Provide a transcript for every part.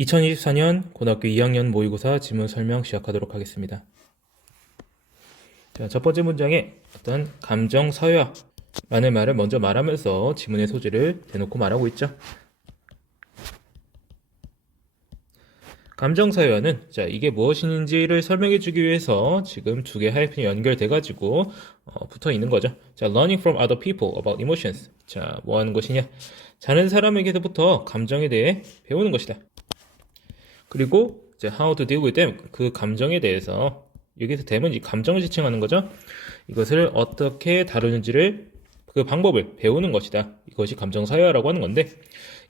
2024년 고등학교 2학년 모의고사 지문 설명 시작하도록 하겠습니다. 자, 첫 번째 문장에 어떤 감정 사회화라는 말을 먼저 말하면서 지문의 소지를 대놓고 말하고 있죠. 감정 사회화는 자, 이게 무엇인지를 설명해 주기 위해서 지금 두 개의 하이픈이 연결돼 가지고 붙어 있는 거죠. 자, learning from other people about emotions. 자, 뭐 하는 것이냐? 다른 사람에게서부터 감정에 대해 배우는 것이다. 그리고 이제 how to deal with them, 그 감정에 대해서, 여기서 them은 이 감정을 지칭하는 거죠. 이것을 어떻게 다루는지를, 그 방법을 배우는 것이다. 이것이 감정사회화라고 하는 건데,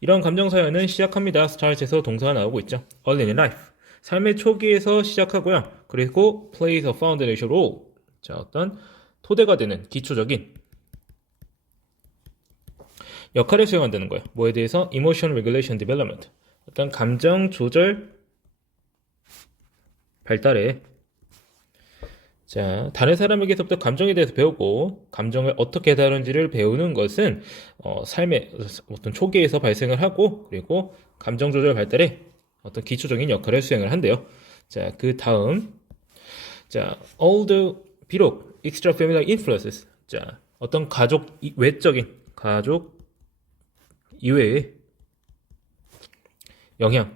이런 감정사회화는 시작합니다. start에서 동사가 나오고 있죠. early in life, 삶의 초기에서 시작하고요. 그리고 plays a foundation role, 자, 어떤 토대가 되는 기초적인 역할을 수행한다는 거예요. 뭐에 대해서? emotion regulation development, 어떤 감정 조절 발달에, 자, 다른 사람에게서부터 감정에 대해서 배우고 감정을 어떻게 다루는지를 배우는 것은 삶의 어떤 초기에서 발생을 하고, 그리고 감정 조절 발달에 어떤 기초적인 역할을 수행을 한대요. 자, 그 다음, 자, although, 비록 extra familiar influences, 자, 어떤 가족 외적인, 가족 이외의 영향,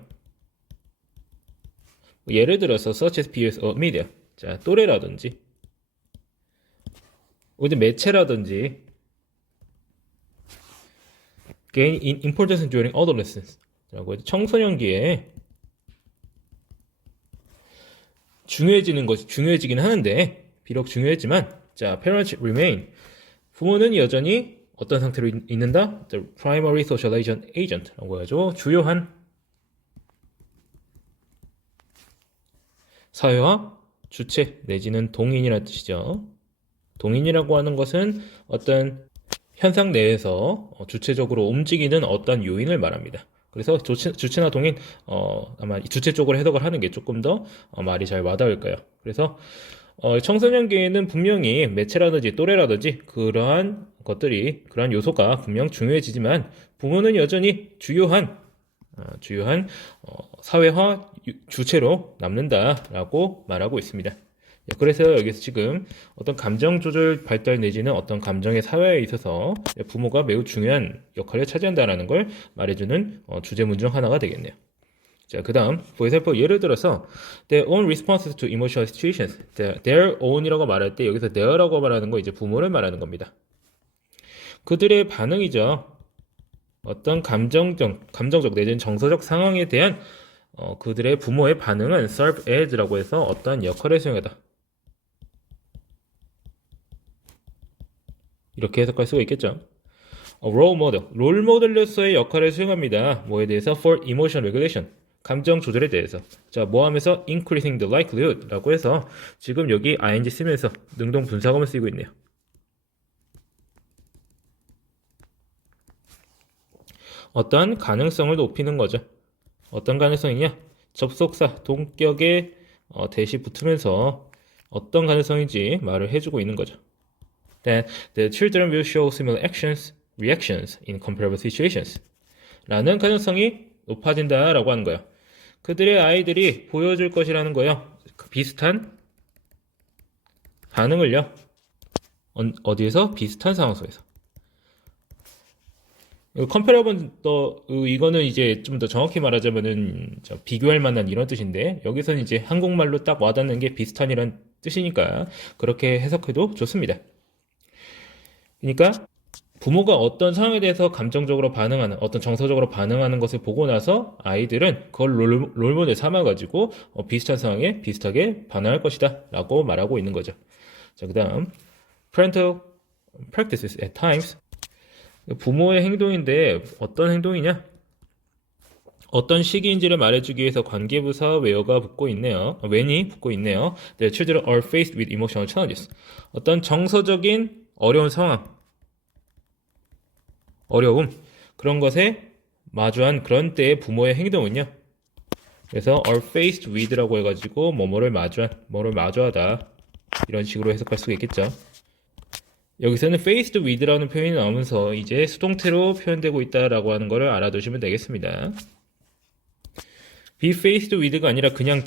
예를 들어서 such as peers or media, 자, 또래라든지 어디 매체라든지 gain in importance during adolescence, 라고 청소년기에 중요해지는 것이 중요해지긴 하는데, 비록 중요했지만, 자, parents remain, 부모는 여전히 어떤 상태로 있는다? The primary socialization agent라고 하죠. 주요한 사회화 주체 내지는 동인이라는 뜻이죠. 동인이라고 하는 것은 어떤 현상 내에서 주체적으로 움직이는 어떤 요인을 말합니다. 그래서 주체나 동인, 아마 주체 쪽으로 해석을 하는 게 조금 더 말이 잘 와닿을 거예요. 그래서 청소년기에는 분명히 매체라든지 또래라든지 그러한 것들이, 그러한 요소가 분명 중요해지지만 부모는 여전히 주요한 사회화 주체로 남는다라고 말하고 있습니다. 그래서 여기서 지금 어떤 감정 조절 발달 내지는 어떤 감정의 사회에 있어서 부모가 매우 중요한 역할을 차지한다는 걸 말해주는 주제문 중 하나가 되겠네요. 자, 그 다음, for example, 예를 들어서 their own responses to emotional situations, their own이라고 말할 때 여기서 their라고 말하는 거 이제 부모를 말하는 겁니다. 그들의 반응이죠. 어떤 감정적 내지는 정서적 상황에 대한 그들의 부모의 반응은 serve as라고 해서 어떤 역할을 수행하다, 이렇게 해석할 수가 있겠죠. role model, 롤 모델로서의 역할을 수행합니다. 뭐에 대해서? for emotion regulation, 감정 조절에 대해서. 자, 뭐 하면서? increasing the likelihood 라고 해서 지금 여기 ing 쓰면서 능동 분사구문 쓰이고 있네요. 어떤 가능성을 높이는 거죠. 어떤 가능성이냐? 접속사, 동격에 대시 붙으면서 어떤 가능성인지 말을 해주고 있는 거죠. That the children will show similar reactions in comparable situations, 라는 가능성이 높아진다라고 하는 거예요. 그들의 아이들이 보여줄 것이라는 거예요. 비슷한 반응을요. 어디에서? 비슷한 상황 속에서. 컴패러블, 이거는 이제 좀 더 정확히 말하자면은 비교할 만한 이런 뜻인데, 여기서는 이제 한국말로 딱 와닿는 게 비슷한이란 뜻이니까 그렇게 해석해도 좋습니다. 그러니까 부모가 어떤 상황에 대해서 감정적으로 반응하는, 어떤 정서적으로 반응하는 것을 보고 나서 아이들은 그걸 롤모델 삼아가지고 비슷한 상황에 비슷하게 반응할 것이다 라고 말하고 있는 거죠. 자, 그 다음, parental practices at times, 부모의 행동인데 어떤 행동이냐? 어떤 시기인지를 말해주기 위해서 관계부사 where가 붙고 있네요. when이 붙고 있네요. The children are faced with emotional challenges. 어떤 정서적인 어려운 상황, 어려움, 그런 것에 마주한 그런 때의 부모의 행동은요. 그래서 are faced with라고 해가지고 뭐뭐를 마주하다, 이런 식으로 해석할 수가 있겠죠. 여기서는 faced with라는 표현이 나오면서 이제 수동태로 표현되고 있다라고 하는 것을 알아두시면 되겠습니다. be faced with가 아니라 그냥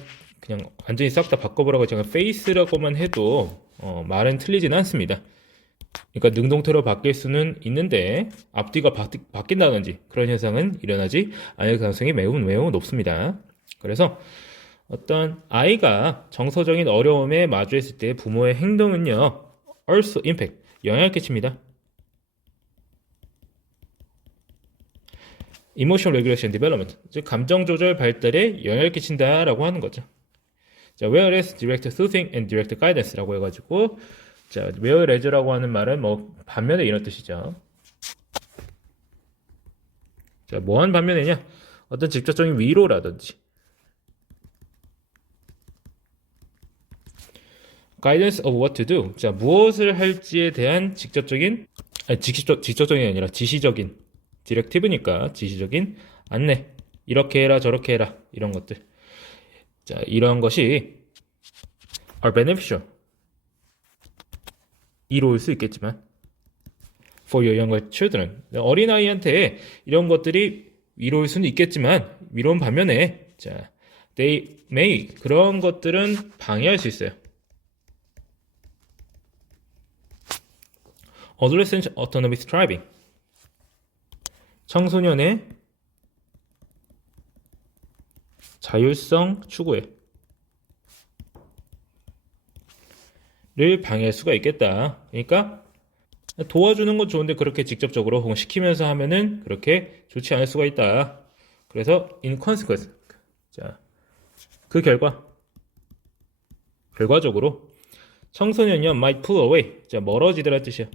완전히 싹 다 바꿔보라고 제가 face라고만 해도 말은 틀리진 않습니다. 그러니까 능동태로 바뀔 수는 있는데 앞뒤가 바뀐다든지 그런 현상은 일어나지 않을 가능성이 매우 높습니다. 그래서 어떤 아이가 정서적인 어려움에 마주했을 때 부모의 행동은요, also impact, 영향을 끼칩니다. emotional regulation development, 즉 감정 조절 발달에 영향을 끼친다라고 하는 거죠. 자, whereas direct soothing and direct guidance라고 해가지고, 자, whereas라고 하는 말은 뭐 반면에 이런 뜻이죠. 자, 뭐한 반면에냐? 어떤 직접적인 위로라든지, guidance of what to do. 자, 무엇을 할지에 대한 직접적인 아니라 지시적인, 디렉티브니까 지시적인 안내. 이렇게 해라, 저렇게 해라. 이런 것들. 자, 이런 것이 are beneficial. 이로울 수 있겠지만 for your younger children. 어린아이한테 이런 것들이 위로울 수는 있겠지만 위로운 반면에 자, they may 그런 것들은 방해할 수 있어요. adolescent autonomous striving. 청소년의 자율성 추구에 를 방해할 수가 있겠다. 그러니까 도와주는 건 좋은데 그렇게 직접적으로 혹은 시키면서 하면은 그렇게 좋지 않을 수가 있다. 그래서 in consequence. 자, 그 결과적으로 청소년이 might pull away. 자, 멀어지더라 뜻이야.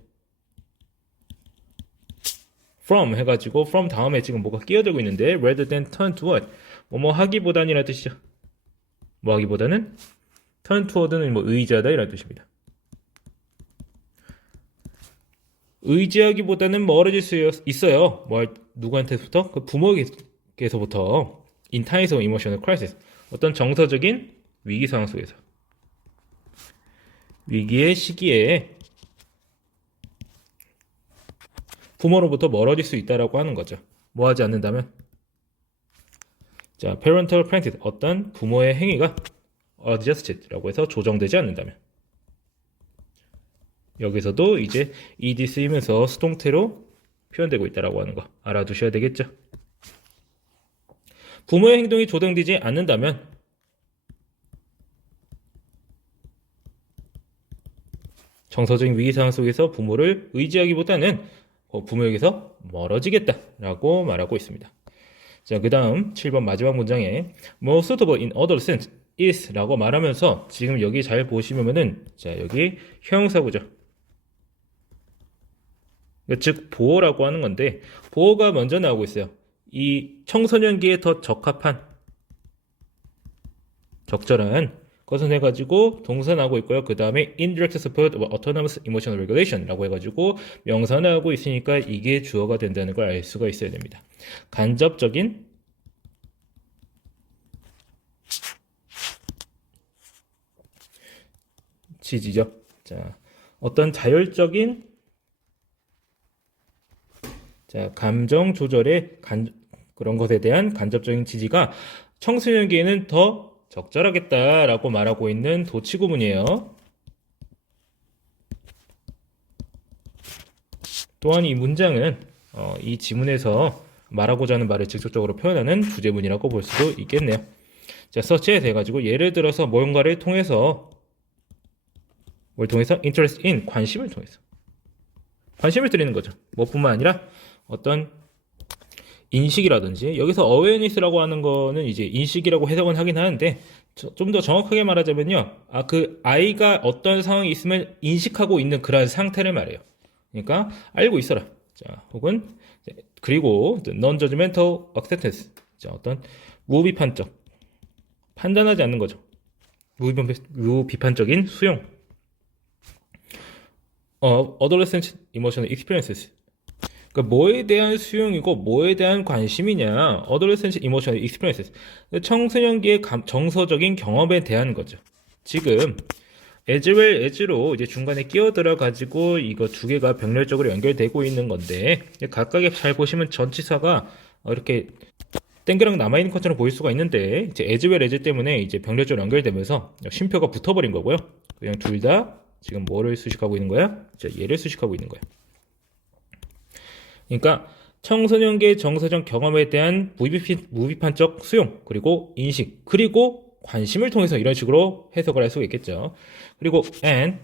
from 해가지고 from 다음에 지금 뭐가 끼어들고 있는데 rather than turn toward 뭐 하기보다니라는 뜻이죠. 뭐 하기보다는 turn toward는 뭐 의지하다 이라는 뜻입니다. 의지하기보다는 멀어질 수 있어요. 누구한테부터? 그 부모에게서부터 in times of emotional crisis. 어떤 정서적인 위기 상황 속에서 위기의 시기에 부모로부터 멀어질 수 있다라고 하는 거죠. 뭐 하지 않는다면? 자, parental practice. 어떤 부모의 행위가 adjusted라고 해서 조정되지 않는다면. 여기서도 이제 ed 쓰이면서 수동태로 표현되고 있다라고 하는 거 알아두셔야 되겠죠. 부모의 행동이 조정되지 않는다면 정서적인 위기 상황 속에서 부모를 의지하기보다는 부모에게서 멀어지겠다라고 말하고 있습니다. 자, 그 다음 7번 마지막 문장에 more suitable in adolescent is 라고 말하면서 지금 여기 잘 보시면은 자, 여기 형용사구죠. 즉 보호라고 하는 건데 보호가 먼저 나오고 있어요. 이 청소년기에 더 적합한 적절한 것은 해가지고 동사 나오고 있고요. 그 다음에 indirect support of autonomous emotional regulation 라고 해가지고 명사 나오고 있으니까 이게 주어가 된다는 걸 알 수가 있어야 됩니다. 간접적인 지지죠. 자, 어떤 자율적인 감정 조절의 그런 것에 대한 간접적인 지지가 청소년기에는 더 적절하겠다라고 말하고 있는 도치구문이에요. 또한 이 문장은 이 지문에서 말하고자 하는 말을 직접적으로 표현하는 주제문이라고 볼 수도 있겠네요. 자, 서치에 돼가지고 예를 들어서 뭔가를 통해서 뭘 통해서? interest in, 관심을 통해서 관심을 드리는 거죠. 뭐뿐만 아니라 어떤 인식이라든지 여기서 awareness라고 하는 거는 이제 인식이라고 해석은 하긴 하는데 좀 더 정확하게 말하자면요. 그 아이가 어떤 상황이 있으면 인식하고 있는 그런 상태를 말해요. 그러니까 알고 있어라. 자, 혹은 그리고 non-judgmental acceptance. 자, 어떤 무비판적 판단하지 않는 거죠. 무비판적인 수용. adolescent emotional experiences. 그러니까 뭐에 대한 수용이고 뭐에 대한 관심이냐. adolescent emotional experiences. 청소년기의 정서적인 경험에 대한 거죠. 지금 as well as로 이제 중간에 끼어들어 가지고 이거 두 개가 병렬적으로 연결되고 있는 건데 각각의 잘 보시면 전치사가 이렇게 땡그랑 남아있는 것처럼 보일 수가 있는데 이제 as well as 때문에 이제 병렬적으로 연결되면서 쉼표가 붙어버린 거고요. 그냥 둘 다 지금 뭐를 수식하고 있는 거야? 자, 얘를 수식하고 있는 거야. 그러니까 청소년기의 정서적 경험에 대한 무비판적 수용, 그리고 인식, 그리고 관심을 통해서 이런 식으로 해석을 할 수가 있겠죠. 그리고 and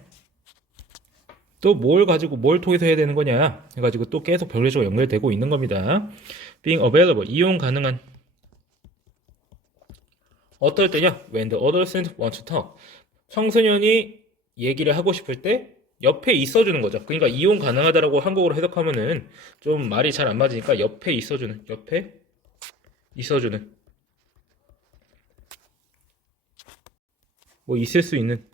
또 뭘 가지고 뭘 통해서 해야 되는 거냐 해가지고 또 계속 병렬적으로 연결되고 있는 겁니다. being available, 이용 가능한. 어떨 때냐? when the adolescent wants to talk. 청소년이 얘기를 하고 싶을 때 옆에 있어주는 거죠. 그러니까 이용 가능하다라고 한국어로 해석하면은 좀 말이 잘 안 맞으니까 옆에 있어주는, 옆에 있어주는, 뭐 있을 수 있는.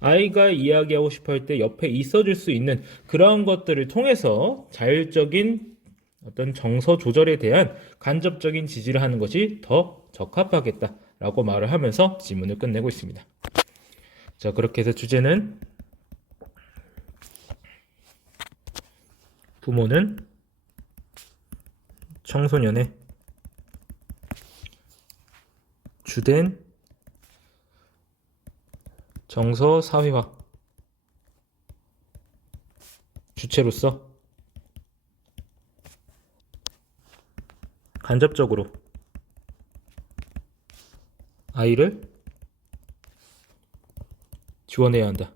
아이가 이야기하고 싶어 할 때 옆에 있어줄 수 있는 그런 것들을 통해서 자율적인 어떤 정서 조절에 대한 간접적인 지지를 하는 것이 더 적합하겠다라고 말을 하면서 질문을 끝내고 있습니다. 자, 그렇게 해서 주제는 부모는 청소년의 주된 정서 사회화 주체로서 간접적으로 아이를 지원해야 한다.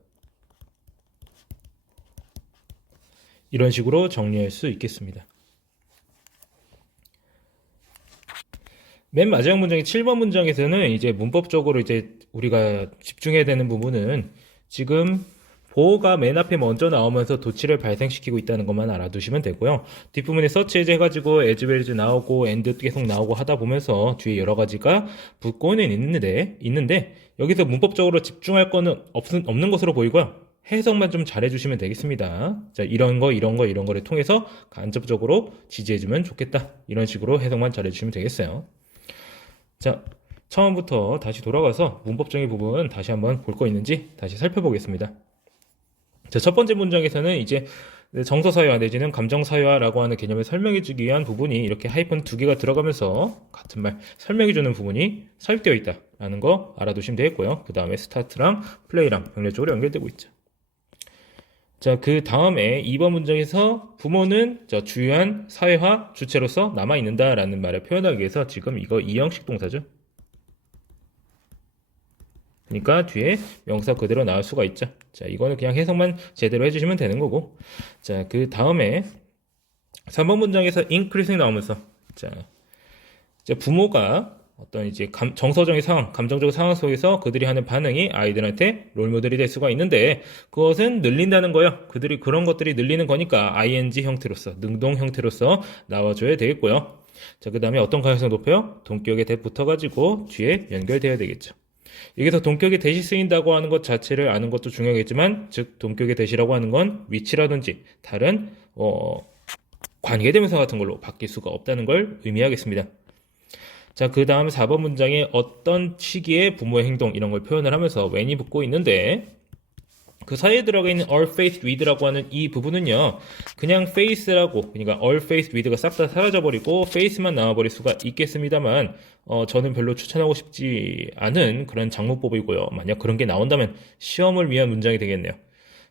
이런 식으로 정리할 수 있겠습니다. 맨 마지막 문장인 7번 문장에서는 이제 문법적으로 이제 우리가 집중해야 되는 부분은 지금 보호가 맨 앞에 먼저 나오면서 도치를 발생시키고 있다는 것만 알아두시면 되고요. 뒷부분에 search as 해가지고 as well as 나오고 and 계속 나오고 하다 보면서 뒤에 여러 가지가 붙고는 있는데 여기서 문법적으로 집중할 거는 없는 것으로 보이고요. 해석만 좀 잘해주시면 되겠습니다. 자, 이런 거를 통해서 간접적으로 지지해주면 좋겠다. 이런 식으로 해석만 잘해주시면 되겠어요. 자, 처음부터 다시 돌아가서 문법적인 부분 다시 한번 볼 거 있는지 다시 살펴보겠습니다. 자, 첫 번째 문장에서는 이제 정서사회화 내지는 감정사회화라고 하는 개념을 설명해주기 위한 부분이 이렇게 하이픈 두 개가 들어가면서 같은 말 설명해주는 부분이 삽입되어 있다라는 거 알아두시면 되겠고요. 그 다음에 스타트랑 플레이랑 병렬적으로 연결되고 있죠. 자, 그 다음에 2번 문장에서 부모는 주요한 사회화 주체로서 남아있는다라는 말을 표현하기 위해서 지금 이거 2형식 동사죠. 그러니까 뒤에 명사 그대로 나올 수가 있죠. 자, 이거는 그냥 해석만 제대로 해주시면 되는 거고. 자, 그 다음에 3번 문장에서 increasing 나오면서 자, 이제 부모가 어떤 이제 정서적인 상황, 감정적 상황 속에서 그들이 하는 반응이 아이들한테 롤모델이 될 수가 있는데 그것은 늘린다는 거예요. 그들이 그런 것들이 늘리는 거니까 ing 형태로서, 능동 형태로서 나와줘야 되겠고요. 자, 그 다음에 어떤 가능성이 높아요? 동격에 대 붙어가지고 뒤에 연결돼야 되겠죠. 여기서 동격의 대시 쓰인다고 하는 것 자체를 아는 것도 중요하겠지만 즉 동격의 대시라고 하는 건 위치라든지 다른 관계대명사 같은 걸로 바뀔 수가 없다는 걸 의미하겠습니다. 자, 그 다음 4번 문장에 어떤 시기에 부모의 행동 이런 걸 표현을 하면서 when이 붙고 있는데 그 사이에 들어가 있는 all faced with라고 하는 이 부분은요 그냥 face라고 그러니까 all faced with가 싹 다 사라져버리고 face만 나와버릴 수가 있겠습니다만 저는 별로 추천하고 싶지 않은 그런 장문법이고요. 만약 그런 게 나온다면 시험을 위한 문장이 되겠네요.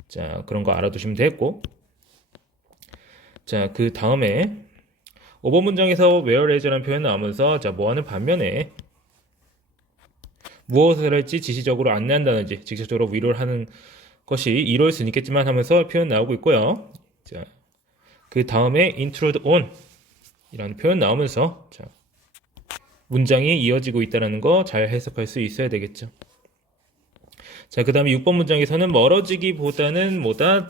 자, 그런 거 알아두시면 되겠고 자, 그 다음에 5번 문장에서 whereas라는 표현 나오면서 자, 뭐하는 반면에 무엇을 할지 지시적으로 안내한다든지 직접적으로 위로를 하는 것이 이럴 수는 있겠지만 하면서 표현 나오고 있고요. 자, 그 다음에 intrude on 이라는 표현 나오면서 자, 문장이 이어지고 있다는 거 잘 해석할 수 있어야 되겠죠. 자, 그 다음에 6번 문장에서는 멀어지기보다는 뭐다?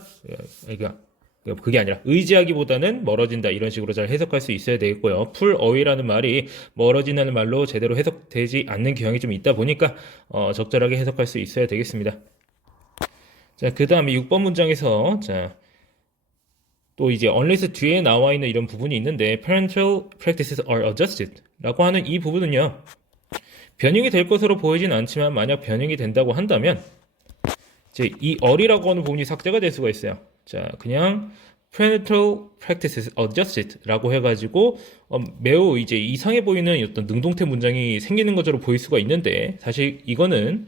그게 아니라 의지하기보다는 멀어진다 이런 식으로 잘 해석할 수 있어야 되겠고요. pull away라는 말이 멀어진다는 말로 제대로 해석되지 않는 경향이 좀 있다 보니까 적절하게 해석할 수 있어야 되겠습니다. 자, 그 다음에 6번 문장에서 자, 또 이제 unless 뒤에 나와 있는 이런 부분이 있는데 parental practices are adjusted 라고 하는 이 부분은요 변형이 될 것으로 보이진 않지만 만약 변형이 된다고 한다면 이제 이 are라고 하는 부분이 삭제가 될 수가 있어요. 자, 그냥 parental practices adjusted 라고 해가지고 매우 이제 이상해 보이는 어떤 능동태 문장이 생기는 것처럼 보일 수가 있는데 사실 이거는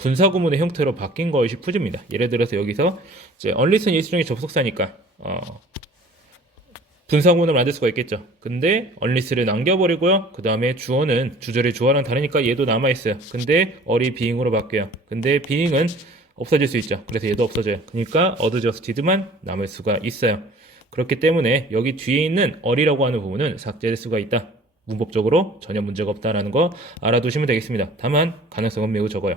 분사구문의 형태로 바뀐 것이 푸즈입니다. 예를 들어서 여기서 이제 unlisten 일수중의 접속사니까 분사구문을 만들 수가 있겠죠. 근데 unless를 남겨버리고요. 그 다음에 주어는 주절의 주어랑 다르니까 얘도 남아있어요. 근데 어리 being으로 바뀌어요. 근데 being은 없어질 수 있죠. 그래서 얘도 없어져요. 그러니까 adjusted만 남을 수가 있어요. 그렇기 때문에 여기 뒤에 있는 어리라고 하는 부분은 삭제될 수가 있다. 문법적으로 전혀 문제가 없다라는 거 알아두시면 되겠습니다. 다만 가능성은 매우 적어요.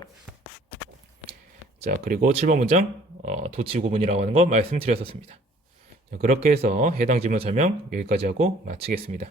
자, 그리고 7번 문장 도치 구문이라고 하는 거 말씀드렸었습니다. 자, 그렇게 해서 해당 지문 설명 여기까지 하고 마치겠습니다.